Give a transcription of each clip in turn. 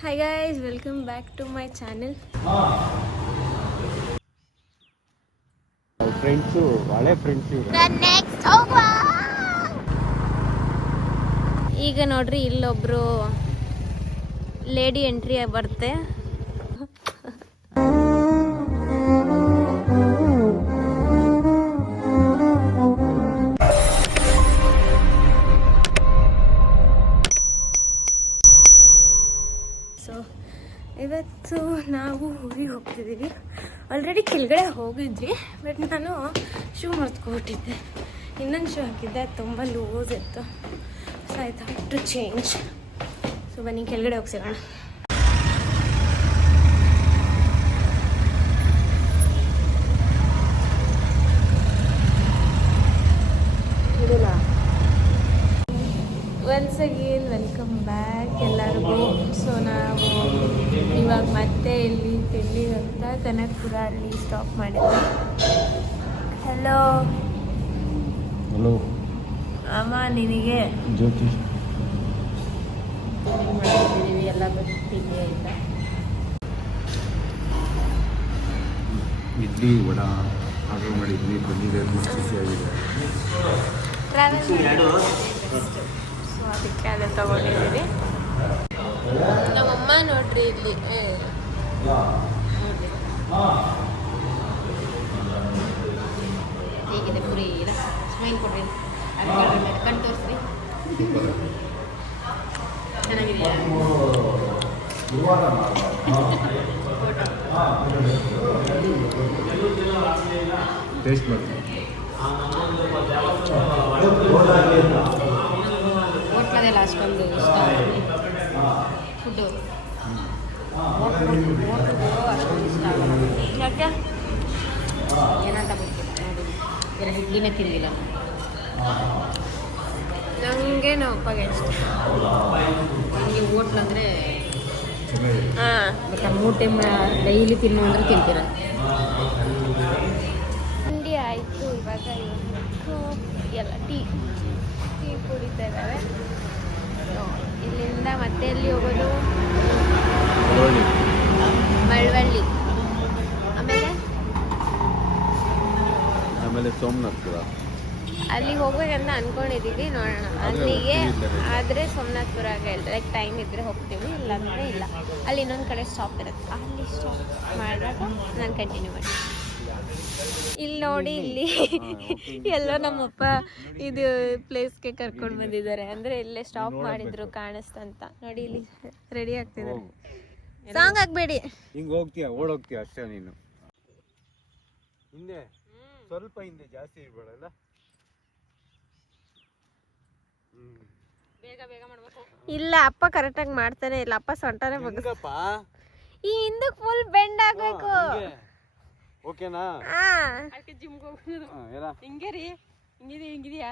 Hi guys, welcome back to my channel. Friends ಹಳೆ friends ಈಗ ನೋಡ್ರಿ ಇಲ್ಲೊಬ್ರು ಲೇಡಿ ಎಂಟ್ರಿ ಬರುತ್ತೆ. ಇವತ್ತು ನಾವು ಊರಿಗೆ ಹೋಗ್ತಿದ್ದೀವಿ. ಆಲ್ರೆಡಿ ಕೆಳಗಡೆ ಹೋಗಿದ್ವಿ, ಬಟ್ ನಾನು ಶೂ ಮರ್ತ್ಕೊಬಿಟ್ಟಿದ್ದೆ. ಇನ್ನೊಂದು ಶೂ ಹಾಕಿದ್ದೆ, ಅದು ತುಂಬ ಲೂಸ್ ಇತ್ತು. So I thought to change. So ಬನ್ನಿ ಕೆಳಗಡೆ ಹೋಗಿ ಸಿಗೋಣ. ಒನ್ಸ್ ಅಗೇನ್ ವೆಲ್ಕಮ್ ಬ್ಯಾಕ್ ಎಲ್ಲರಿಗೂ. ಸೊ ನಾವು ಇವಾಗ ಮತ್ತೆ ಇಲ್ಲಿ ತಿಂಡಿ ಅಂತ ಕನಕಪುರ ಅಲ್ಲಿ ಸ್ಟಾಪ್ ಮಾಡಿದ್ವಿ. ಹಲೋ ಹಲೋ ಅಮ್ಮ, ನಿನಗೆ ಜ್ಯೋತಿ ಮಾಡಿದ್ದೀವಿ ಎಲ್ಲ ತಿಂಡಿ ಆಯಿತಾ? ಇಡ್ಲಿ ವಡಾ ಆರ್ಡರ್ ಮಾಡಿದ್ವಿ, ಬಂದಿದೆ, ಖುಷಿಯಾಗಿದೆ. ಟ್ರಾವೆಲ್ ಸೊ ಅದಕ್ಕೆ ಅದೇ ತೊಗೊಂಡಿದ್ದೀವಿ. ನಮ್ಮಮ್ಮ ನೋಡ್ರಿ ಇಲ್ಲಿ ನೋಡ್ರಿ ಹೇಗಿದೆ ಪುರಿ. ಸ್ಮೈಲ್ ಕೊಡ್ರಿ, ಕಣ್ ತೋರಿಸ್ರಿ. ಚೆನ್ನಾಗಿದೆಯಾ? ಟೇಸ್ಟ್ ಮಾಡಿ. ಹೋಟ್ಲದೆಲ್ಲ ಅಷ್ಟೊಂದು ಇಷ್ಟ ಫುಡ್ಡು, ಹೋಟ್ಲು ಅಷ್ಟೊಂದು ಇಷ್ಟ ಆಗಲ್ಲ. ಯಾಕೆ ಏನಂತ ಗೊತ್ತಿಲ್ಲ. ನೋಡಿ, 2 ಇಡ್ಲಿನೇ ತಿಂದಿಲ್ಲ ನನಗೆ. ನಾವು ಅಪ್ಪಗೆ ಇಷ್ಟ. ನನಗೆ ಹೋಟ್ಲು ಅಂದರೆ ಬಟ್ 3 ಟೈಮ್ ಡೈಲಿ ತಿನ್ನು ಅಂದರೆ ತಿಂತೀರ. ತಿಂಡಿ ಆಯಿತು. ಇವಾಗ ಎಲ್ಲ ಟೀ ಕುಡಿತಾ ಇದ್ದಾವೆ. ಇಲ್ಲಿಂದ ಮತ್ತೆ ಎಲ್ಲಿ ಹೋಗೋದು? ಮಳವಳ್ಳಿ, ಆಮೇಲೆ ಸೋಮನಾಥ್ಪುರ. ಅಲ್ಲಿಗೆ ಹೋಗ್ಬೇಕಂತ ಅನ್ಕೊಂಡಿದ್ದೀವಿ. ನೋಡೋಣ ಅಲ್ಲಿಗೆ ಆದರೆ ಸೋಮನಾಥ್ಪುರಾಗೆ ಲೈಕ್ ಟೈಮ್ ಇದ್ದರೆ ಹೋಗ್ತೀವಿ, ಇಲ್ಲಾಂದರೆ ಇಲ್ಲ. ಅಲ್ಲಿ ಇನ್ನೊಂದು ಕಡೆ ಸ್ಟಾಪ್ ಇರುತ್ತೆ, ಅಲ್ಲಿ ಸ್ಟಾಪ್ ಮಾಡಿದಾಗ ನಾನು ಕಂಟಿನ್ಯೂ ಮಾಡ್ತೀನಿ. ಇಲ್ಲಿ ನೋಡಿ, ಇಲ್ಲಿ ಎಲ್ಲೋ ನಮ್ಮಪ್ಪ ಇದು ಪ್ಲೇಸ್ಗೆ ಕರ್ಕೊಂಡು ಬಂದಿದ್ದಾರೆ. ಅಂದರೆ ಇಲ್ಲೇ ಸ್ಟಾಪ್ ಮಾಡಿದ್ರು ಕಾಣಿಸ್ತಂತ. ನೋಡಿ ಇಲ್ಲಿ ರೆಡಿ ಆಗ್ತಿದ್ದಾರೆ. ಸಾಂಗ್ ಹಾಕ್ಬೇಡಿ, ಹಿಂಗೆ ಹೋಗ್ತೀಯ, ಓಡೋಗ್ತೀಯ ಅಷ್ಟೇ ನೀನು. ಹಿಂದೆ ಸ್ವಲ್ಪ ಹಿಂದೆ, ಜಾಸ್ತಿ ಇರ್ಬೇಡಲ್ಲ. ಬೇಗ ಬೇಗ ಮಾಡ್ಬೇಕು. ಇಲ್ಲ, ಅಪ್ಪ ಕರೆಕ್ಟಾಗಿ ಮಾಡ್ತಾನೆ ಇಲ್ಲ. ಅಪ್ಪ ಸೊಂಟನೇ ಬಗ್ಗಪ್ಪ. ಈ ಹಿಂದಕ್ಕೆ ಫುಲ್ ಬೆಂಡ್ ಆಗಬೇಕು. ಓಕೆನಾ? ಅದಕ್ಕೆ ಜಿಮ್ಗೆ ಹೋಗೋದು. ಹಿಂಗೆ ರೀ, ಹಿಂಗಿದೆಯಾ?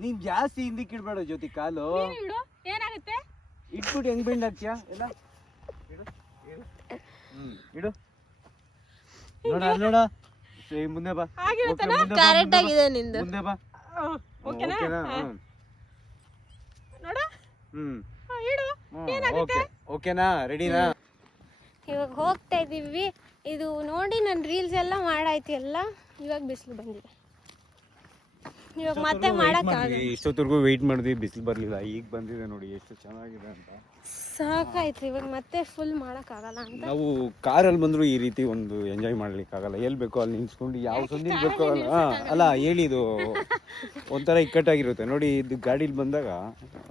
ನೀನ್ ಜಾಸ್ತಿ ಹಿಂದಕ್ಕೆ ಇಡ್ಬೇಡ ಜ್ಯೋತಿ, ಕಾಲು ಏನಾಗುತ್ತೆ ಇಟ್ಬಿಟ್ಟು ಹೆಂಗ್ ಬೆಂಡ್ ಹಾಕ್ತೀಯಾ? ಎಲ್ಲ ಇಡು. ನೋಡ ನೋಡ, ಮುಂದೆ ಬಾ. ಕರೆಕ್ಟ್ ಆಗಿದೆ ನಿಂದು. ಮುಂದೆ ಬಾ. ಓಕೆನಾ? ನೋಡ, ಓಕೆನಾ? ರೆಡಿನಾ? ಇವಾಗ ಹೋಗ್ತಾ ಇದ್ದೀವಿ. ಇದು ನೋಡಿ, ನನ್ನ ರೀಲ್ಸ್ ಎಲ್ಲ ಮಾಡಾಯ್ತು ಎಲ್ಲ. ಇವಾಗ ಬಿಸಿಲು ಬಂದಿದೆ. ಇವಾಗ ಮತ್ತೆ ಮಾಡಕ್ಕಾಗಲ್ಲ. ಇಷ್ಟೊತ್ತರೆಗೂ ವೆಯ್ಟ್ ಮಾಡಿದ್ವಿ, ಬಿಸಿಲು ಬರಲಿಲ್ಲ. ಈಗ ಬಂದಿದೆ ನೋಡಿ ಎಷ್ಟು ಚೆನ್ನಾಗಿದೆ ಅಂತ. ಸಾಕಾಯ್ತು. ಇವಾಗ ಮತ್ತೆ ಫುಲ್ ಮಾಡಕ್ಕಾಗಲ್ಲ ಅಂತ. ನಾವು ಕಾರಲ್ಲಿ ಬಂದ್ರು ಈ ರೀತಿ ಒಂದು ಎಂಜಾಯ್ ಮಾಡ್ಲಿಕ್ಕಾಗಲ್ಲ. ಎಲ್ಲಿ ಬೇಕೋ ಅಲ್ಲಿ ನಿಲ್ಸ್ಕೊಂಡು ಯಾವ ಸಂದಿಲ್ ಬೇಕೋ ಅಲ್ಲ ಹೇಳಿ, ಇದು ಒಂಥರ ಇಕ್ಕಟ್ಟಾಗಿರುತ್ತೆ ನೋಡಿ. ಇದು ಗಾಡೀಲಿ ಬಂದಾಗ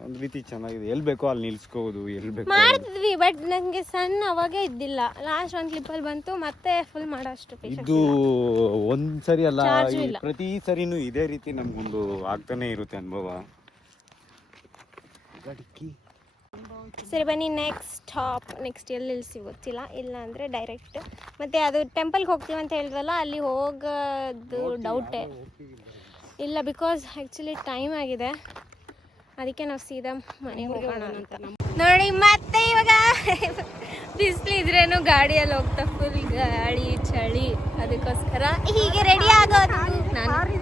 ಒಂದ್ ರೀತಿ ಚೆನ್ನಾಗಿದೆ. ಎಲ್ಲಿ ಬೇಕೋ ಅಲ್ಲಿ ನಿಲ್ಸ್ಕೋಬಹುದು, ಎಲ್ಲಿ ಬೇಕೋ ಮಾಡ್ತಿದ್ವಿ. ಬಟ್ ನಂಗೆ ಸಣ್ಣ ಅವಾಗೇ ಇದ್ದಿಲ್ಲ. ಲಾಸ್ಟ್ ಒಂದು ಕ್ಲಿಪ್ಪಲ್ಲಿ ಬಂತು, ಮತ್ತೆ ಫುಲ್ ಮಾಡೋಷ್ಟು ಇದು ಒಂದ್ಸರಿ ಅಲ್ಲ, ಪ್ರತಿ ಸರಿನೂ ಇದೇ ರೀತಿ ನಮ್ಗೊಂದು ಆಗ್ತಾನೆ ಇರುತ್ತೆ ಅನುಭವ. ಸರಿ ಬನ್ನಿ, ನೆಕ್ಸ್ಟ್ ಸ್ಟಾಪ್. ನೆಕ್ಸ್ಟ್ ಎಲ್ಲಿ ನಿಲ್ಸಿ ಗೊತ್ತಿಲ್ಲ. ಇಲ್ಲ ಅಂದರೆ ಡೈರೆಕ್ಟ್ ಮತ್ತೆ ಅದು ಟೆಂಪಲ್ಗೆ ಹೋಗ್ತೀವಿ ಅಂತ ಹೇಳಿದ್ವಲ್ಲ, ಅಲ್ಲಿ ಹೋಗೋದು ಡೌಟೇ ಇಲ್ಲ. ಬಿಕಾಸ್ ಆ್ಯಕ್ಚುಲಿ ಟೈಮ್ ಆಗಿದೆ, ಅದಕ್ಕೆ ನಾವು ಸೀದಾ ಮನೆಗೆ ಹೋಗೋಣ ಅಂತ. ನೋಡಿ ಮತ್ತೆ ಇವಾಗ ಬಿಸಿಲಿದ್ರೇನು ಗಾಡಿಯಲ್ಲಿ ಹೋಗ್ತಾ ಫುಲ್ ಗಾಳಿ ಚಳಿ. ಅದಕ್ಕೋಸ್ಕರ ಹೀಗೆ ರೆಡಿ ಆಗೋದು ನಾನು.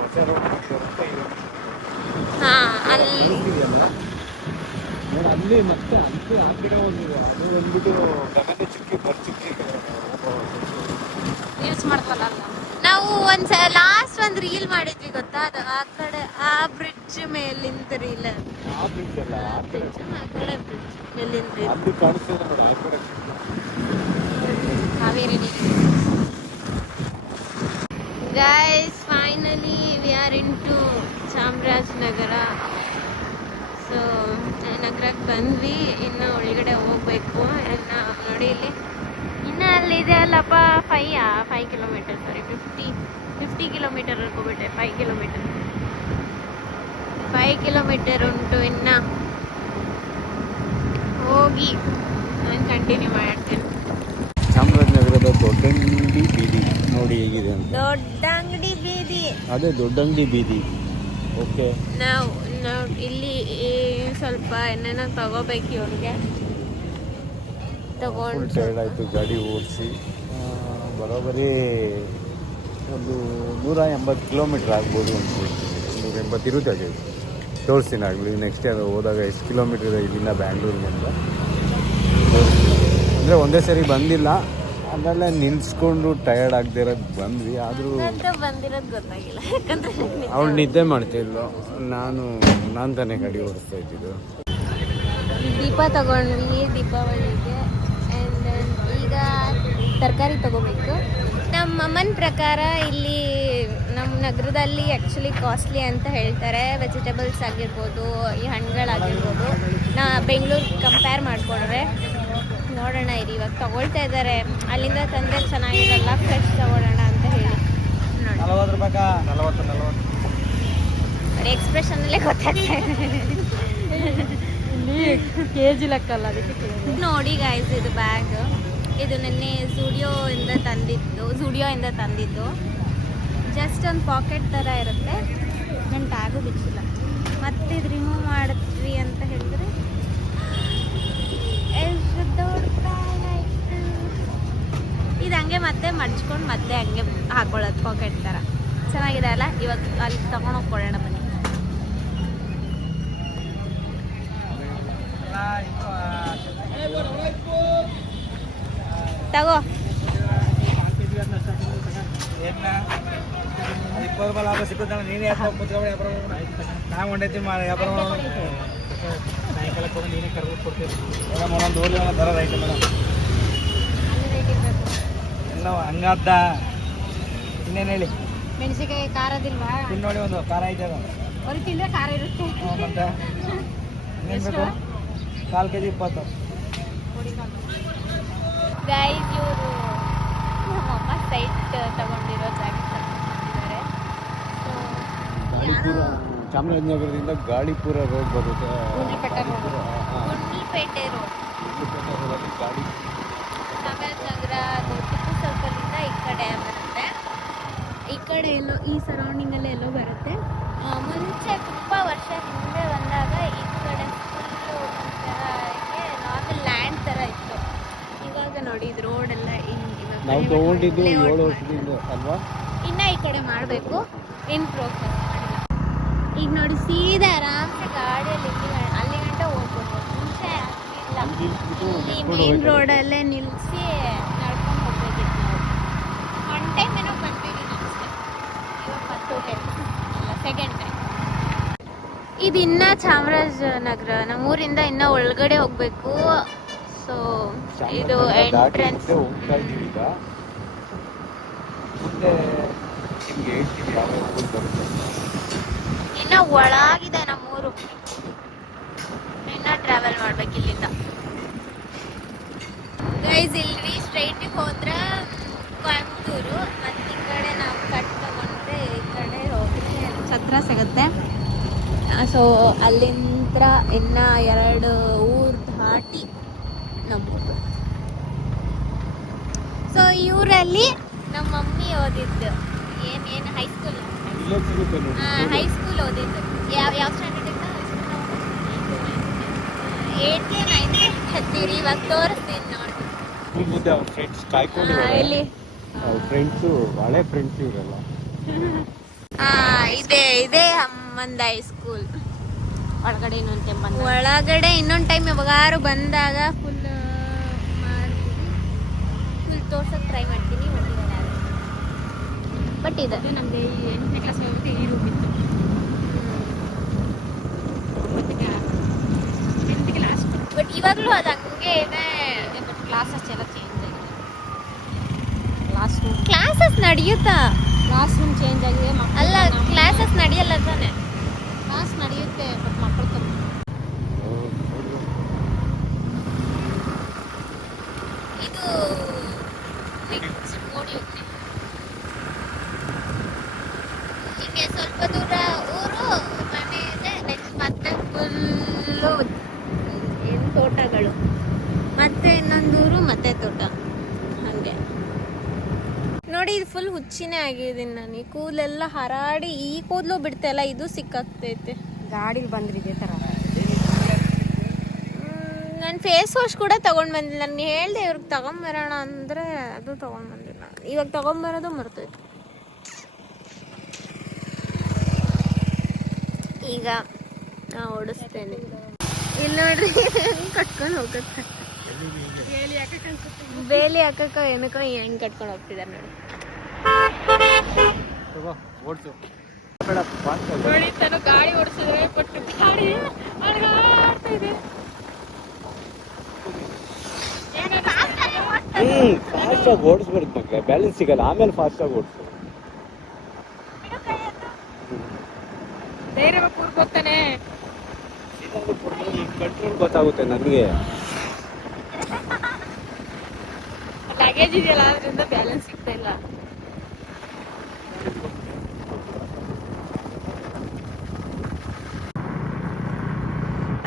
ಹೊಸ ರೋಡ್ ಹಾ ಅಲ್ಲಿ ಅಲ್ಲಿ ಮತ್ತೆ ಅಲ್ಲಿ ಆ ಕಡೆ ಒಂದು ಅದು ಬಂದ್ಬಿಟ್ಟು ಗಗನ ಚುಕ್ಕಿ ಬರ್ಚುಕ್ಕಿ ಯೂಸ್ ಮಾಡ್ಕೊಲ್ಲ ನಾವು ಒಂದ್ಸಲ ಲಾಸ್ಟ್ ಒಂದು ರೀಲ್ ಮಾಡಿದ್ವಿ ಗೊತ್ತಾ, ಅದು ಆ ಕಡೆ ಆ ಬ್ರಿಡ್ಜ್ ಮೇಲಿಂದ ರೀಲ್. ಆ ಬ್ರಿಡ್ಜ್ ಅಲ್ಲ, ಆ ಕಡೆ ಬ್ರಿಡ್ಜ್ ಮೇಲಿಂದ ರೀಲ್. ಅಲ್ಲಿ ಕಾಣಿಸ್ತಿದೆ ನೋಡಿ ಆ ಕಡೆ ಕಾವೇರಿ ನೀರು. Guys finally we are into Chamarajanagar. So ನಗರಕ್ಕೆ ಬಂದ್ವಿ, ಇನ್ನು ಒಳಗಡೆ ಹೋಗ್ಬೇಕು. ಎಲ್ಲ ನೋಡಿ ಇಲ್ಲಿ ಇನ್ನು ಅಲ್ಲಿದೆ ಅಲ್ಲಪ್ಪ 5 ಕಿಲೋಮೀಟರ್, ಸಾರಿ 50 ಕಿಲೋಮೀಟರ್ ಅನ್ಕೋಬಿಟ್ಟೆ. 5 ಕಿಲೋಮೀಟರ್ ಉಂಟು ಇನ್ನು ಹೋಗಿ ನಾನು ಕಂಟಿನ್ಯೂ ಮಾಡ್ತೇನೆ. ಚಾಮರಾಜನಗರದ ದೊಡ್ಡಂಗಡಿ ಬೀದಿ ನೋಡಿ ಹೇಗಿದೆ ಅಂತ. ದೊಡ್ಡಂಗಡಿ ಬೀದಿ, ಅದೇ ದೊಡ್ಡಂಗಡಿ ಬೀದಿ. ಓಕೆ, ನಾವು ಇಲ್ಲಿ ಸ್ವಲ್ಪ ಏನೇನೋ ತಗೋಬೇಕು ಇವ್ರಿಗೆ. ಫುಲ್ ಟೈರ್ಡ್ ಆಯಿತು ಗಾಡಿ ಓಡಿಸಿ. ಬರೋಬ್ಬರಿ ಒಂದು 180 ಕಿಲೋಮೀಟ್ರ್ ಆಗ್ಬೋದು ಅನ್ಸುತ್ತೆ. 180 ಇರುತ್ತೆ. ಹಾಗೆ ತೋರಿಸ್ತೀನಿ ಆಗಲಿ ನೆಕ್ಸ್ಟ್ ಯಾರು ಹೋದಾಗ ಎಷ್ಟು ಕಿಲೋಮೀಟ್ರ್ ಇದೆ ಇಲ್ಲಿಂದ ಬ್ಯಾಂಗ್ಳೂರಿಗೆ ಅಂತ. ಅಂದರೆ ಒಂದೇ ಸರಿ ಬಂದಿಲ್ಲ, ಆಮೇಲೆ ನಿಲ್ಸ್ಕೊಂಡು ಟಯರ್ಡ್ ಆಗದೆ ಇರೋದು ಬಂದ್ವಿ. ಆದರೂ ಬಂದಿರೋದು ಗೊತ್ತಾಗಿಲ್ಲ, ಯಾಕಂದ್ರೆ ಅವಳು ನಿದ್ದೆ ಮಾಡ್ತಿದ್ಲು, ನಾನು ತಾನೇ ಗಾಡಿ ಓಡಿಸ್ತಾ ಇದ್ದಿದ್ದು. ದೀಪ ತಗೊಂಡ್ವಿ ದೀಪಾವಳಿಗೆ. ಆ್ಯಂಡ್ ದೆನ್ ಈಗ ತರಕಾರಿ ತಗೋಬೇಕು. ನಮ್ಮ ಅಮ್ಮನ ಪ್ರಕಾರ ಇಲ್ಲಿ ನಮ್ಮ ನಗರದಲ್ಲಿ ಆ್ಯಕ್ಚುಲಿ ಕಾಸ್ಟ್ಲಿ ಅಂತ ಹೇಳ್ತಾರೆ. ವೆಜಿಟೇಬಲ್ಸ್ ಆಗಿರ್ಬೋದು, ಈ ಹಣ್ಣುಗಳಾಗಿರ್ಬೋದು. ಬೆಂಗಳೂರು ಕಂಪೇರ್ ಮಾಡಿಕೊಂಡ್ರೆ ನೋಡೋಣ ಇರಿ. ಇವಾಗ ತಗೊಳ್ತಾ ಇದ್ದಾರೆ, ಅಲ್ಲಿಂದ ತಂದರೆ ಚೆನ್ನಾಗಿರಲ್ಲ, ಫ್ರೆಶ್ ತಗೊಳ್ಳೋಣ ಅಂತ ಹೇಳಿ. ನೋಡಿ 40 ಬರೀ ಎಕ್ಸ್ಪ್ರೆಷನಲ್ಲೇ ಗೊತ್ತಾಗ್ತಾ ಇದೆ. ಕೆಜಿ ಲೆಕ್ಕಲ್ಲ ಅದಕ್ಕೆ. ನೋಡಿ ಗೈಸ್, ಇದು ಬ್ಯಾಗ್, ಇದು ನಿನ್ನೆ ಝೂಡಿಯೋಯಿಂದ ತಂದಿದ್ದು. ಜಸ್ಟ್ ಒಂದು ಪಾಕೆಟ್ ಥರ ಇರುತ್ತೆ. ನನ್ನ ಟ್ಯಾಗು ಬಿಚ್ಚಿಲ್ಲ. ಮತ್ತೆ ಇದು ರಿಮೂವ್ ಮಾಡಿದ್ವಿ ಅಂತ ಹೇಳಿದ್ರೆ ಎಷ್ಟು ದೊಡ್ಡ ಬ್ಯಾಗ್ ಆಯಿತು. ಇದು ಹಂಗೆ ಮತ್ತೆ ಮಡ್ಚ್ಕೊಂಡು ಮತ್ತೆ ಹಂಗೆ ಹಾಕೊಳ್ಳೋದು ಪಾಕೆಟ್ ಥರ. ಚೆನ್ನಾಗಿದೆ ಅಲ್ಲ? ಇವಾಗ ಅಲ್ಲಿ ತೊಗೊಂಡೋಗಿ ಕೊಡೋಣ ಬನ್ನಿ. ತಗೋ. 20 ರೂಪಾಯಿ ಲಾಭ ಸಿಕ್ಕುತ್ತಲ್ಲ, ನೀನೇ ನಾವು ಹೊಂಡೈತಿ ವ್ಯಾಪಾರ ಸಾಯಂಕಾಲಕ್ಕೆ ಹೋಗಿ ನೀನೇ ಕರ್ಕೊಂಡು ಕೊಡ್ತೀವಿ. ಒಂದೊಂದು ಊರಿಗೆ ಒಂದೊಂದು ಥರ ರೈಟ್ ಮೇಡಮ್. ಎಲ್ಲ ಹಂಗಾದ. ಇನ್ನೇನು ಹೇಳಿ, ಮೆಣಸಿನಕಾಯಿ ಖಾರದಿಲ್ವಾ? ತಿನ್ ನೋಡಿ, ಒಂದು ಖಾರ ಐತೆ ಅದು. ಒಂದು ತಿಂದರೆ ಖಾರ ಇರುತ್ತೆ. ಮತ್ತೆ ಇನ್ನೇನು ಬೇಕು? 4 kg 20. ಗೈಸ್, ಇವರು ನಮ್ಮಮ್ಮ ಸೈಟ್ ತಗೊಂಡಿರೋ ಜಾಕೆಟ್ ತಗೊಂಡಿದ್ದಾರೆ. ಗಾಳಿಪುರ, ಚಾಮರಾಜನಗರದಿಂದ ಗಾಳಿಪುರ ರೋಡ್ ಬರುತ್ತೆ. ಗುಂಡ್ಲುಪೇಟೆ ರೋಡ್. ಗಾಡಿ ಚಾಮರಾಜನಗರ ಟಿಪ್ಪು ಸರ್ಕಲಿಂದ ಈ ಕಡೆ ಬರುತ್ತೆ. ಈ ಕಡೆ ಎಲ್ಲೋ ಈ ಸರೌಂಡಿಂಗಲ್ಲೇ ಎಲ್ಲೋ ಬರುತ್ತೆ. ಮುಂಚೆ ತುಂಬ ವರ್ಷ ಹಿಂದೆ ಬಂದಾಗ ಈ ಕಡೆ ಫುಲ್ಲು ಒಂಥರ ನಾರ್ಮಲ್ ಲ್ಯಾಂಡ್ ಥರ ಇತ್ತು. ಇವಾಗ ನೋಡಿ ಇದು ರೋಡ್ ಎಲ್ಲ ನಾವು ತಗೊಂಡಿದ್ದು 7 ವರ್ಷದಿಂದ ಅಲ್ವಾ. ಇನ್ನು ಈ ಕಡೆ ಮಾಡಬೇಕು, ಇನ್ ಪ್ರೋಗ್ರೆಸ್ ಮಾಡಿಲ್ಲ. ಈಗ ನೋಡಿ ಸೀದಾ ಆರಾಮ್ಸೆ ಗಾಡಿಯಲ್ಲಿ ಅಲ್ಲಿ ಗಂಟ ಹೋಗ್ಬೋದು. ಮುಂಚೆ ಇಲ್ಲ, ಈ ಮೇನ್ ರೋಡಲ್ಲೇ ನಿಲ್ಲಿಸಿ ನಡ್ಕೊಂಡು ಹೋಗ್ಬೇಕಿತ್ತು ನಾವು. ಒನ್ ಟೈಮ್ ಏನೋ ಬಂದಿದ್ದೀನಿ ಅಷ್ಟೇ. ಇವಾಗ ಮತ್ತೆ ಅಲ್ಲ, ಸೆಕೆಂಡ್ ಟೈಮ್. ಇದು ಇನ್ನೂ ಚಾಮರಾಜನಗರ ನಮ್ಮೂರಿಂದ ಇನ್ನೂ ಒಳಗಡೆ ಹೋಗಬೇಕು. ಸೊ ಇದು ಎಂಟ್ರೆನ್ಸ್. ಹೋಗ್ತಾ ಇದ್ದೀವಿ ಈಗ. ಮುಂದೆ ನಿಮ್ಗೆ ಹೇಳ್ತೀವಿ ಯಾವ ಊರು ಬರುತ್ತೆ. ಇನ್ನು ಒಳಗಿದೆ ನಮ್ಮೂರು, ಇನ್ನ ಟ್ರಾವೆಲ್ ಮಾಡ್ಬೇಕು ಇಲ್ಲಿಂದ. ಗೈಸ್, ಇಲ್ಲಿ ಸ್ಟ್ರೈಟಿಗೆ ಹೋದ್ರೆ ಕೊಯಂಬತ್ತೂರು, ಮತ್ತು ಈ ಕಡೆ ನಾವು ಕಟ್ ತಗೊಂಡ್ರೆ ಈ ಕಡೆ ಹೋಗಿದ್ರೆ ಛತ್ರ ಸಿಗುತ್ತೆ. ಸೊ ಅಲ್ಲಿಂದ ಇನ್ನು 2 ಊರು ದಾಟಿ ನಮ್ಮೂರು. ಸೊ ಇವರಲ್ಲಿ ನಮ್ಮ ಮಮ್ಮಿ ಓದಿದ್ದು ಏನು ಹೈಸ್ಕೂಲ್ ಓದಿದ್ದು. ಯಾವ ಸ್ಟ್ಯಾಂಡರ್ಡ್ ಇಂದ 8th 9th ಹಚ್ಚಿರಿ. ಇವಾಗ ತೋರಿಸ್ತೀನಿ ನೋಡಿ. ಮುಂದೆ ಅವ್ರ ಫ್ರೆಂಡ್ಸ್ ಕಾಯ್ಕೊಂಡಿದ್ದಾರೆ. ಎಲ್ಲಿ ಅವ್ರ ಫ್ರೆಂಡ್ಸು, ಹಳೆ ಫ್ರೆಂಡ್ಸ್ ಇವರೆಲ್ಲ. ಇದೇ ಹಮ್ಮಂದ ಹೈಸ್ಕೂಲ್. ಒಳಗಡೆ ಇನ್ನೊಂದು ಟೈಮ್ ಯಾವಾಗಾರು ಬಂದಾಗ ಫುಲ್ ತೋರ್ಸಕ್ ಟ್ರೈ ಮಾಡ್ತೀನಿ. ಬಟ್ ಇದೆ ನಮಗೆ 8ನೇ ಕ್ಲಾಸ್ ಹೋಗ್ಬಿಟ್ಟು ಈ ರೂಮ್ ಇತ್ತು. ಬಟ್ ಇವಾಗಲೂ ಅದು ಹಂಗೆ ಇದೆ. ಬಟ್ ಕ್ಲಾಸಸ್ ಎಲ್ಲ ಚೇಂಜ್ ಆಗಿದೆ. ಕ್ಲಾಸಸ್ ನಡೆಯುತ್ತಾ? ಕ್ಲಾಸ್ ರೂಮ್ ಚೇಂಜ್ ಆಗಿದೆ. ಅಲ್ಲ, ಕ್ಲಾಸಸ್ ನಡೆಯಲ್ಲ ತಾನೆ? ಕ್ಲಾಸ್ ನಡೆಯುತ್ತೆ, ಬಟ್ ಮಕ್ಕಳು ಕಮ್ಮಿ. ಇದು ನೆಕ್ಸ್ಟ್ ನೋಡಿ ಹಿಂಗೆ ಸ್ವಲ್ಪ ದೂರ ಊರು ಮನೆ ಇದೆ. ನೆಕ್ಸ್ಟ್ ಮತ್ತೆ ಫುಲ್ಲು ಏನು ತೋಟಗಳು, ಮತ್ತೆ ಇನ್ನೊಂದು ಊರು, ಮತ್ತೆ ತೋಟ. ಹಾಗೆ ನೋಡಿ, ಇದು ಫುಲ್ ಹುಚ್ಚಿನೇ ಆಗಿದ್ದೀನಿ ನಾನು. ಈ ಕೂದಲೆಲ್ಲ ಹರಾಡಿ ಈ ಕೂದಲು ಬಿಡ್ತಾಯಿಲ್ಲ, ಇದು ಸಿಕ್ಕಾಗ್ತೈತೆ. ಗಾಡಿಲಿ ಬಂದ್ರಿದೆ ಥರ. ನಾನು ಫೇಸ್ ವಾಶ್ ಕೂಡ ತೊಗೊಂಡು ಬಂದಿಲ್ಲ. ನಾನು ಹೇಳಿದೆ ಇವ್ರಿಗೆ ತೊಗೊಂಬರೋಣ ಅಂದರೆ ಅದು ತೊಗೊಂಡು ಬಂದಿಲ್ಲ. ಇವಾಗ ತೊಗೊಂಬರೋದು ಮರ್ತೈತೆ. ಈಗ ನಾ ಓಡಿಸ್ತೇನೆ. ಇಲ್ಲಿ ನೋಡ್ರಿ ಕಟ್ಕೊಂಡು ಹೋಗುತ್ತೆ. ಬೇಲಿ ಹಾಕಕ್ಕ ಏನಕ್ಕೋ ಹೆಂಗ್ ಕಟ್ಕೊಂಡು ಹೋಗ್ತಿದ್ದಾರೆ ನೋಡಿ. ಗಾಡಿ ಓಡಿಸಿದ್ರೆ ಬಟ್ ಗಾಡಿ ಅಲ್ಗಾಡ್ತಿದೆ. ಫಾಸ್ಟ್ ಆಗಿ ಓಡಿಸ್ಬಾರ್ದು ಮಕ್ಕಳೇ, ಬ್ಯಾಲೆನ್ಸ್ ಸಿಗಲ್ಲ. ಆಮೇಲೆ ಫಾಸ್ಟ್ ಆಗಿ ಓಡಿಸು. ಕೂರ್ಕೋತಾನೆ, ಕಂಟ್ರೋಲ್ ಗೊತ್ತಾಗುತ್ತೆ ನನಗೆ. ಲಗೇಜ್ ಇದೆಯಲ್ಲ, ಅದರಿಂದ ಬ್ಯಾಲೆನ್ಸ್ ಸಿಗ್ತಾ ಇಲ್ಲ.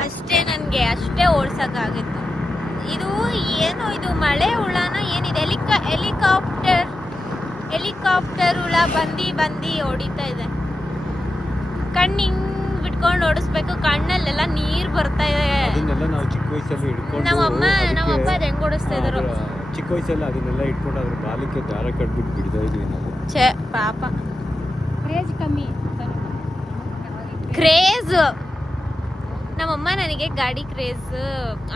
ಅಷ್ಟೇ, ನನಗೆ ಅಷ್ಟೇ ಓಡ್ಸಕ್ಕಾಗಿತ್ತು. ಇದು ಏನು, ಇದು ಮಳೆ ಹುಳನ ಏನಿದೆ? ಹೆಲಿಕಾಪ್ಟರ್ ಹುಳ ಬಂದು ಹೊಡಿತಾ ಇದೆ. ಕಣ್ಣು ಹಿಂಗ್ ಬಿಟ್ಕೊಂಡು ಓಡಿಸ್ಬೇಕು. ಕಣ್ಣಲ್ಲೆಲ್ಲ ನೀರು ಬರ್ತಾ ಇದೆ. ನಾವು ಚಿಕ್ಕ ವಯಸ್ಸಲ್ಲಿ ಹಿಡ್ಕೊಂಡು, ನಮ್ಮಪ್ಪ ಅದು ಹೆಂಗ್ ಓಡಿಸ್ತಾ ಇದ್ರು. ಚಿಕ್ಕ ವಯಸ್ಸಲ್ಲಿ ಅದನ್ನೆಲ್ಲ ಇಟ್ಕೊಂಡು ಅದ್ರ ಬಾಲಕ್ಕೆ ದಾರ ಕಟ್ಬಿಟ್ಟು ಬಿಡ್ತಾ ಇದ್ವಿ ನಾವು. ಛೇ ಪಾಪ. ಕ್ರೇಜ್ ಕಮ್ಮಿ. ಕ್ರೇಜ್. ನಮ್ಮಮ್ಮ ನನಗೆ ಗಾಡಿ ಕ್ರೇಜ್,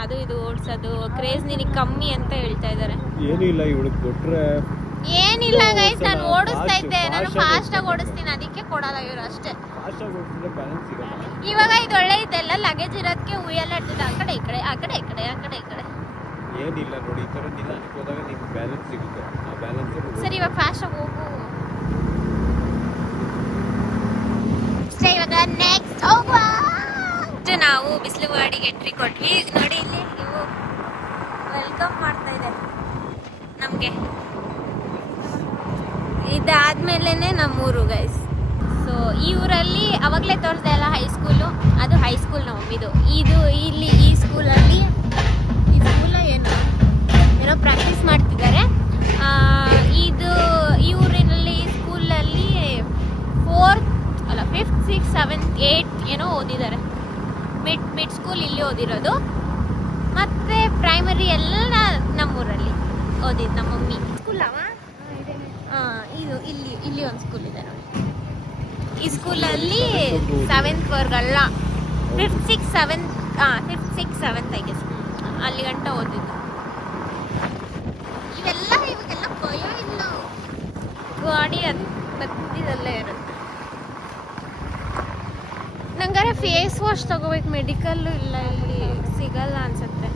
ಅದು ಇದು ಓಡಿಸೋದು ಕ್ರೇಜ್ ನಿನಗೆ ಕಮ್ಮಿ ಅಂತ ಹೇಳ್ತಾ ಇದ್ದಾರೆ. ಏನೂ ಇಲ್ಲ, ಇವಳಿಗೆ ಕೊಟ್ರೆ ಏನಿಲ್ಲ ಗೈಸ್, ನಾನು ಓಡಿಸ್ತಾ ಇದ್ದೆ. ನಾನು ಫಾಸ್ಟ್ ಆಗಿ ಓಡಿಸ್ತೀನಿ, ಅದಕ್ಕೆ ಕೊಡಲ್ಲ ಇವರು ಅಷ್ಟೇ. ಇವಾಗ ಇದು ಒಳ್ಳೆ ಇದೆಲ್ಲ ಲಗೇಜ್ ಇರೋದಕ್ಕೆ ಉಯ್ಯಲ್ಲಾಡ್ತಿದ್ದೆ. ಆ ಕಡೆ ಈ ಕಡೆ, ಆ ಕಡೆ ಈ ಕಡೆ, ಆ ಕಡೆ ಈ ಕಡೆ. ಏನಿಲ್ಲ ನೋಡಿ, ಈ ಥರ ನಿಧಾನಕ್ಕೆ ಹೋದಾಗ ನಿಮ್ಗೆ ಬ್ಯಾಲೆನ್ಸ್ ಸಿಗುತ್ತೆ. ಆ ಬ್ಯಾಲೆನ್ಸ್ ಸರಿ, ಇವಾಗ ಫಾಸ್ಟ್ ಆಗಿ ಹೋಗು. ಇವಾಗ ನೆಕ್ಸ್ಟ್ ಹೋಗುವ. ನಾವು ಬಿಸಿಲುವಾಡಿಗೆ ಎಂಟ್ರಿ ಕೊಟ್ವಿ. ನೋಡಿ, ಇಲ್ಲಿ ನೀವು ವೆಲ್ಕಮ್ ಮಾಡ್ತಾ ಇದೆ ನಮಗೆ. ಇದಾದ್ಮೇಲೆ ನಮ್ಮೂರು ಗೈಸ್. ಸೊ ಈ ಊರಲ್ಲಿ ಅವಾಗಲೇ ತೋರಿಸ್ದೆ ಅಲ್ಲ ಹೈಸ್ಕೂಲು, ಅದು ಹೈಸ್ಕೂಲ್ ನಮ್ಮದು. ಇದು ಇಲ್ಲಿ ಈ ಸ್ಕೂಲಲ್ಲಿ, ಈ ಸ್ಕೂಲ ಏನೋ ಪ್ರಾಕ್ಟೀಸ್ ಮಾಡ್ತಿದ್ದಾರೆ. ಈ ಊರಿನಲ್ಲಿ ಈ ಸ್ಕೂಲಲ್ಲಿ 4th ಅಲ್ಲ 5th 6th 7th 8th ಏನೋ ಓದಿದ್ದಾರೆ. ಮಿಡ್ ಸ್ಕೂಲ್ ಇಲ್ಲಿ ಓದಿರೋದು, ಮತ್ತೆ ಪ್ರೈಮರಿ ಎಲ್ಲ ನಮ್ಮೂರಲ್ಲಿ ಓದಿದ್ದು ನಮ್ಮ ಮಮ್ಮಿ. ಸ್ಕೂಲ್ ಇದು ಇಲ್ಲಿ ಒಂದು ಸ್ಕೂಲ್ ಇದೆ ನೋಡಿ. ಈ ಸ್ಕೂಲಲ್ಲಿ 7th ವರ್ಗಲ್ಲ, 5th 6th 7th I guess ಅಲ್ಲಿ ಗಂಟ ಓದಿದ್ದು. ಇವಾಗೆಲ್ಲ ಭಯ ಇಲ್ಲ, ಗಾಡಿ ಬತ್ತಿದಲ್ಲೇ ಇರುತ್ತೆ. ನಂಗಾರೆ ಫೇಸ್ ವಾಶ್ ತಗೋಬೇಕು. ಮೆಡಿಕಲ್ಲು ಇಲ್ಲ, ಇಲ್ಲಿ ಸಿಗಲ್ಲ ಅನ್ಸುತ್ತೆ.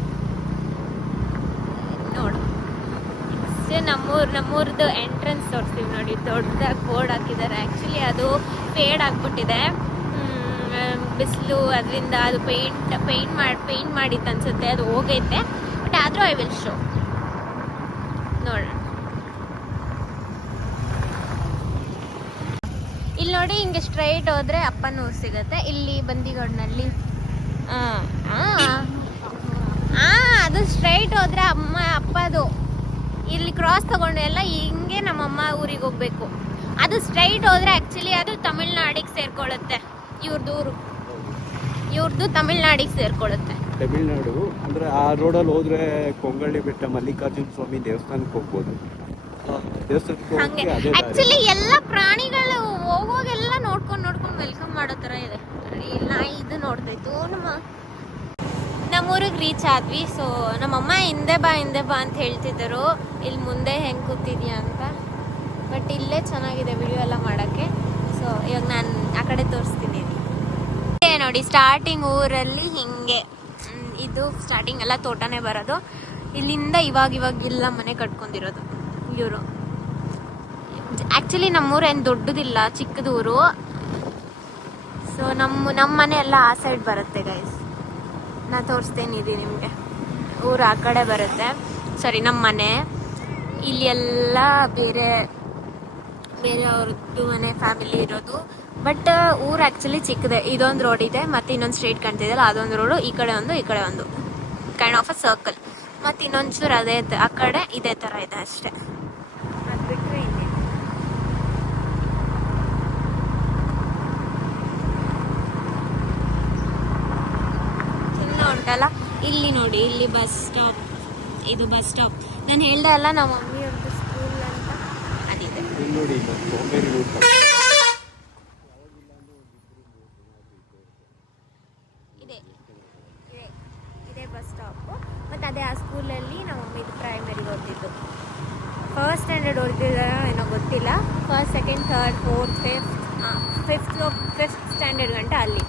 ನೋಡು, ಇಷ್ಟೇ ನಮ್ಮೂರ್ದು ಎಂಟ್ರೆನ್ಸ್ ತೋರಿಸ್ತೀವಿ ನೋಡಿ. ದೊಡ್ಡದಾಗಿ ಬೋರ್ಡ್ ಹಾಕಿದ್ದಾರೆ. ಆ್ಯಕ್ಚುಲಿ ಅದು ಫೇಡ್ ಆಗಿಬಿಟ್ಟಿದೆ, ಬಿಸಿಲು ಅದರಿಂದ. ಅದು ಪೇಂಟ್ ಮಾಡಿತ್ತು ಅನ್ಸುತ್ತೆ, ಅದು ಹೋಗೈತೆ. ಬಟ್ ಆದರೂ ಐ ವಿಲ್ ಶೋ. ನೋಡೋಣ. ಇಲ್ಲಿ ನೋಡಿ, ಹಿಂಗೆ ಸ್ಟ್ರೈಟ್ ಹೋದ್ರೆ ಅಪ್ಪನೂರು ಸಿಗುತ್ತೆ. ಇಲ್ಲಿ ಬಂದಿಗೋಡ್ನಲ್ಲಿ ಅದು ಸ್ಟ್ರೈಟ್ ಹೋದ್ರೆ ಅಪ್ಪದು. ಇಲ್ಲಿ ಕ್ರಾಸ್ ತಗೊಂಡು ಎಲ್ಲ ಹಿಂಗೆ ನಮ್ಮಮ್ಮ ಊರಿಗೆ ಹೋಗ್ಬೇಕು. ಅದು ಸ್ಟ್ರೈಟ್ ಹೋದ್ರೆ ಆ್ಯಕ್ಚುಲಿ ಅದು ತಮಿಳ್ನಾಡಿಗೆ ಸೇರ್ಕೊಳ್ಳುತ್ತೆ. ಇವ್ರದ್ದು ತಮಿಳ್ನಾಡಿಗೆ ಸೇರ್ಕೊಳ್ಳುತ್ತೆ. ತಮಿಳ್ನಾಡು ಅಂದ್ರೆ ಆ ರೋಡಲ್ಲಿ ಹೋದ್ರೆ ಕೊಂಗಳ್ಳಿ ಬೆಟ್ಟ, ಮಲ್ಲಿಕಾರ್ಜುನ ಸ್ವಾಮಿ ದೇವಸ್ಥಾನಕ್ಕೆ ಹೋಗ್ಬೋದು. ಹಂಗೆ ಆ್ಯಕ್ಚುಲಿ ಎಲ್ಲ ಪ್ರಾಣಿಗಳು ಹೋಗೋಗೆಲ್ಲ ನೋಡ್ಕೊಂಡು ವೆಲ್ಕಮ್ ಥರ ಇದೆ. ಇಲ್ಲ ಇದು ನೋಡ್ತಾಯಿತ್ತು ನಮ್ಮೂರಿಗೆ ರೀಚ್ ಆದ್ವಿ. ಸೊ ನಮ್ಮಮ್ಮ ಹಿಂದೆ ಬಾ ಅಂತ ಹೇಳ್ತಿದ್ದರು, ಇಲ್ಲಿ ಮುಂದೆ ಹೆಂಗೆ ಕೂತಿದ್ಯಾ ಅಂತ. ಬಟ್ ಇಲ್ಲೇ ಚೆನ್ನಾಗಿದೆ ವಿಡಿಯೋ ಎಲ್ಲ ಮಾಡೋಕ್ಕೆ. ಸೊ ಇವಾಗ ನಾನು ಆ ಕಡೆ ತೋರಿಸ್ತೀನಿ. ನೋಡಿ ಸ್ಟಾರ್ಟಿಂಗ್ ಊರಲ್ಲಿ ಹಿಂಗೆ ಇದು ಸ್ಟಾರ್ಟಿಂಗ್ ಎಲ್ಲ ತೋಟನೇ ಬರೋದು. ಇಲ್ಲಿಂದ ಇವಾಗಿಲ್ಲ ಮನೆ ಕಟ್ಕೊಂಡಿರೋದು ಇವರು. ಆ್ಯಕ್ಚುಲಿ ನಮ್ಮೂರೇನು ದೊಡ್ಡದಿಲ್ಲ, ಚಿಕ್ಕದೂರು. ಸೊ ನಮ್ಮ ಮನೆ ಎಲ್ಲ ಆ ಸೈಡ್ ಬರುತ್ತೆ ಗೈಸ್. ನಾ ತೋರಿಸ್ತೇನೆ ಇದು ನಿಮಗೆ. ಊರು ಆ ಕಡೆ ಬರುತ್ತೆ, ಸಾರಿ ನಮ್ಮ ಮನೆ. ಇಲ್ಲಿ ಎಲ್ಲ ಬೇರೆಯವ್ರದ್ದು ಮನೆ ಫ್ಯಾಮಿಲಿ ಇರೋದು. ಬಟ್ ಊರು ಆ್ಯಕ್ಚುಲಿ ಚಿಕ್ಕದೆ. ಇದೊಂದು ರೋಡ್ ಇದೆ, ಮತ್ತು ಇನ್ನೊಂದು ಸ್ಟ್ರೀಟ್ ಕಾಣ್ತಿದೆಯಲ್ಲ ಅದೊಂದು ರೋಡು. ಈ ಕಡೆ ಒಂದು ಕೈಂಡ್ ಆಫ್ ಅ ಸರ್ಕಲ್. ಮತ್ತು ಇನ್ನೊಂಚೂರು ಅದೇ ಆ ಕಡೆ ಇದೇ ಥರ ಇದೆ ಅಷ್ಟೇ. ಅದು ಬಿಟ್ಟರೆ ಇನ್ನೇ ಚೆನ್ನಾಗಿ ಉಂಟಲ್ಲ. ಇಲ್ಲಿ ನೋಡಿ, ಇಲ್ಲಿ ಬಸ್ ಸ್ಟಾಪ್. ಇದು ಬಸ್ ಸ್ಟಾಪ್. ನಾನು ಹೇಳ್ದೆ ಅಲ್ಲ ನಮ್ಮ ಮಮ್ಮಿಯವ್ರದ್ದು ಸ್ಕೂಲ್ ಅಂತ, ಅದಿದೆ ನೋಡಿ. ಇದೇ ಬಸ್ ಸ್ಟಾಪು. ಮತ್ತು ಅದೇ ಆ ಸ್ಕೂಲಲ್ಲಿ ನಮ್ಮ ಮಮ್ಮಿದು ಪ್ರೈಮರಿಗೆ ಓದ್ತಿದ್ದು. ಫಸ್ಟ್ ಸ್ಟ್ಯಾಂಡರ್ಡ್ ಓದ್ತಿದ್ದಾರೋ ಏನೋ ಗೊತ್ತಿಲ್ಲ. First, second, third, fourth, fifth standard ಗಂಟ ಅಲ್ಲಿ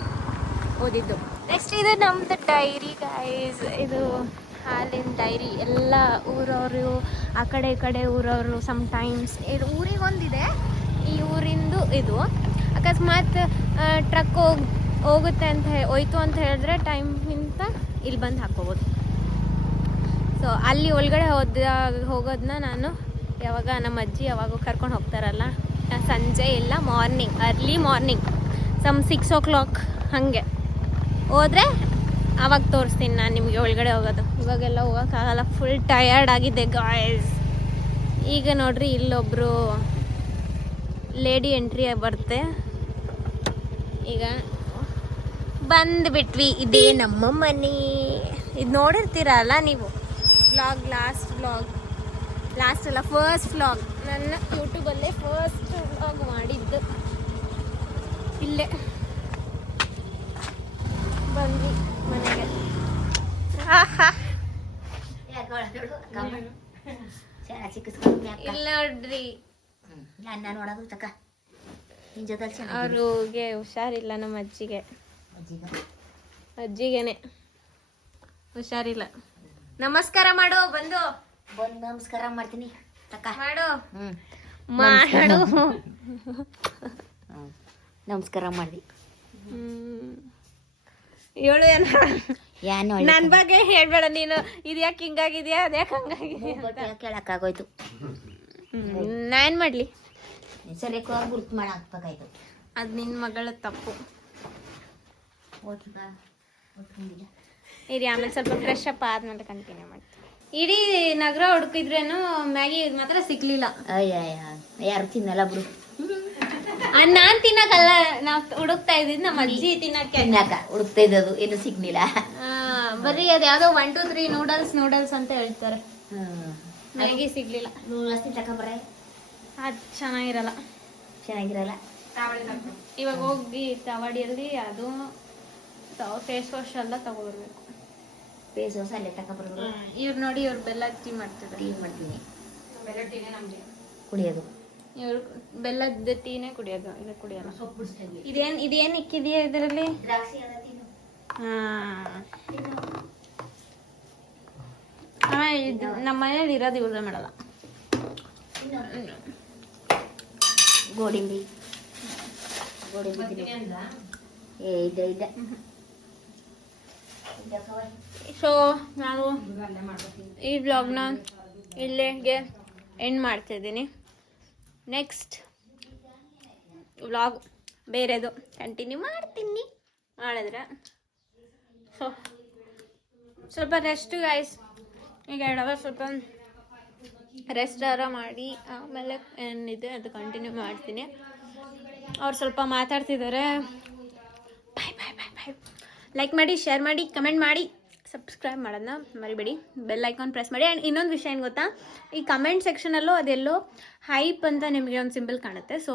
ಓದಿದ್ದು. ನೆಕ್ಸ್ಟ್ ಇದು ನಮ್ಮದು ಡೈರಿ ಗೈಸ್. ಇದು ಹಾಲಿನ ಡೈರಿ. ಎಲ್ಲ ಊರವರು ಆ ಕಡೆ ಈ ಕಡೆ ಊರವರು ಸಮ್ಟೈಮ್ಸ್ ಊರಿಗೆ ಒಂದಿದೆ. ಈ ಊರಿಂದು ಇದು ಅಕಸ್ಮಾತ್ ಟ್ರಕ್ ಹೋಗುತ್ತೆ ಅಂತ ಹೋಯ್ತು ಅಂತ ಹೇಳಿದ್ರೆ ಟೈಮಿಂತ ಇಲ್ಲಿ ಬಂದು ಹಾಕೋಬೋದು. ಸೊ ಅಲ್ಲಿ ಒಳಗಡೆ ಹೋಗೋದನ್ನ ನಾನು ಯಾವಾಗ ನಮ್ಮ ಅಜ್ಜಿ ಯಾವಾಗ ಕರ್ಕೊಂಡು ಹೋಗ್ತಾರಲ್ಲ, ಸಂಜೆ ಇಲ್ಲ morning, early morning some 6 o'clock ಹಾಗೆ ಹೋದರೆ ಆವಾಗ ತೋರಿಸ್ತೀನಿ ನಾನು ನಿಮಗೆ ಒಳಗಡೆ ಹೋಗೋದು. ಇವಾಗೆಲ್ಲ ಹೋಗೋಕ್ಕಾಗಲ್ಲ, ಫುಲ್ ಟಯರ್ಡ್ ಆಗಿದೆ ಗಾಯ್ಸ್. ಈಗ ನೋಡ್ರಿ ಇಲ್ಲೊಬ್ಬರು ಲೇಡಿ ಎಂಟ್ರಿ ಬರುತ್ತೆ. ಈಗ ಬಂದುಬಿಟ್ವಿ. ಇದೇ ನಮ್ಮ ಮನೆ. ಇದು ನೋಡಿರ್ತೀರಲ್ಲ ನೀವು ವ್ಲಾಗ್, ಲಾಸ್ಟ್ ಅಲ್ಲ ಫಸ್ಟ್ ವ್ಲಾಗ್. ನನ್ನ ಯೂಟ್ಯೂಬಲ್ಲೇ ಫಸ್ಟ್ ವ್ಲಾಗ್ ಮಾಡಿದ್ದು ಇಲ್ಲೇ. ಬಂದ್ವಿ ಮನೆಗೆ. ಇಲ್ಲ ನೋಡ್ರಿ, ಅವ್ರಿಗೆ ಹುಷಾರಿಲ್ಲ. ನಮ್ಮ ಅಜ್ಜಿಗೆನೆ ಹುಷಾರಿಲ್ಲ. ನಮಸ್ಕಾರ ಮಾಡು, ಬಂದು ನಮಸ್ಕಾರ ಮಾಡ್ತೀನಿ ಮಾಡು. ನಮಸ್ಕಾರ ಮಾಡಿ. ಹೇಳು ಏನು ನನ್ನ ಬಗ್ಗೆ ಹೇಳ್ಬೇಡ ನೀನು. ಇದ್ಯಾಕೆ ಹಿಂಗಾಗಿದ್ಯಾ, ಅದ್ಯಾಕೆ ಹಂಗಾಗಿದ್ಯಾ ಕೇಳಕ್ಕಾಗೋಯ್ತು. ನಾನ್ ಮಾಡ್ಲಿ? ಸರಿ ಗುರ್ತು ಮಾಡಿ ಹಾಕ್ಬೇಕಾಯ್ತು. ಅದು ನಿನ್ನ ಮಗಳ ತಪ್ಪು. ಇರಿ, ಆಮೇಲೆ ಸ್ವಲ್ಪ ಫ್ರೆಶ್ ಅಪ್ ಆದ್ಮೇಲೆ ಕಂಟಿನ್ಯೂ ಮಾಡ್ತೀನಿ. ಇಡೀ ನಗರ ಹುಡುಕಿದ್ರೇನು ಮ್ಯಾಗಿ ಮಾತ್ರ ಸಿಗ್ಲಿಲ್ಲ. ಯಾರು ತಿನ್ನಲ್ಲ ಬಿಡು. ನಾನ್ ತಿನ್ನಕಲ್ಲ, ನಾವ್ ಹುಡುಕ್ತಾ ಇದ್ದಿದ್ ನಮ್ಮ ಅಜ್ಜಿ ತಿನ್ನಕ್ಕೆ ಹುಡುಕ್ತಾ ಇದ್ದದು, ಏನು ಸಿಗ್ಲಿಲ್ಲ. ಬರೀ ಅದ್ ಯಾವ್ದೋ 1 2 3 ನೂಡಲ್ಸ್ ಅಂತ ಹೇಳ್ತಾರೆ. ಮ್ಯಾಗಿ ಸಿಗ್ಲಿಲ್ಲ. ತಕೊಂಬರ್ರೆ, ಅದ್ ಚೆನ್ನಾಗಿರಲ್ಲ. ಇವಾಗ ಹೋಗಿ ತವಾಡಿಯಲ್ಲಿ ಅದು ಫೇಸ್ ವಾಶ್ ಎಲ್ಲ ತಗೋಬರ್ಬೇಕು. ಫೇಸ್ ವಾಶ್ ಅಲ್ಲೇ ತಕೊಂಬರ್ಬೇಕು. ಇವ್ರು ನೋಡಿ, ಇವ್ರು ಬೆಲ್ಲ ಟೀ ಮಾಡ್ತಿದ್ದಾರೆ. ಟೀ ಮಾಡ್ತೀನಿ, ಕುಡಿಯೋದು. ಇವ್ರು ಬೆಲ್ಲದ ಟೀನೇ ಕುಡಿಯೋದು, ಇದು ಕುಡಿಯೋಲ್ಲ. ಇದೇನ್ ಇಕ್ಕಿದೆಯಾ ಇದರಲ್ಲಿ? ನಮ್ಮ ಮನೇಲಿ ಇರೋದು ಯೂಸ್ ಮಾಡಲ್ಲ. ಗೋಡಂಬಿ ಇದೆ. ಸೊ ನಾವು ಈ ವ್ಲಾಗ್ನ ಇಲ್ಲಿಗೆ ಎಂಡ್ ಮಾಡ್ತಿದ್ದೀನಿ. ನೆಕ್ಸ್ಟ್ ವ್ಲಾಗ್ ಬೇರೆದು ಕಂಟಿನ್ಯೂ ಮಾಡ್ತೀನಿ ಮಾಡಿದ್ರೆ. ಸೊ ಸ್ವಲ್ಪ ರೆಸ್ಟ್ ಗೈಸ್. ಈಗ 2 hours ಸ್ವಲ್ಪ ರೆಸ್ಟ್ ಮಾಡಿ ಆಮೇಲೆ ಏನಿದೆ ಅದು ಕಂಟಿನ್ಯೂ ಮಾಡ್ತೀನಿ. ಅವ್ರು ಸ್ವಲ್ಪ ಮಾತಾಡ್ತಿದ್ದಾರೆ. ಬಾಯ್. ಲೈಕ್ ಮಾಡಿ, ಶೇರ್ ಮಾಡಿ, ಕಮೆಂಟ್ ಮಾಡಿ, ಸಬ್ಸ್ಕ್ರೈಬ್ ಮಾಡೋದನ್ನ ಮರಿಬೇಡಿ. ಬೆಲ್ ಐಕಾನ್ ಪ್ರೆಸ್ ಮಾಡಿ. ಆ್ಯಂಡ್ ಇನ್ನೊಂದು ವಿಷಯ ಏನು ಗೊತ್ತಾ, ಈ ಕಮೆಂಟ್ ಸೆಕ್ಷನಲ್ಲೂ ಅದೆಲ್ಲೋ ಹೈಪ್ ಅಂತ ನಿಮಗೆ ಒಂದು ಸಿಂಬಲ್ ಕಾಣುತ್ತೆ. So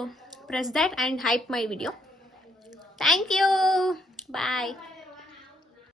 press that and hype my video. Thank you bye.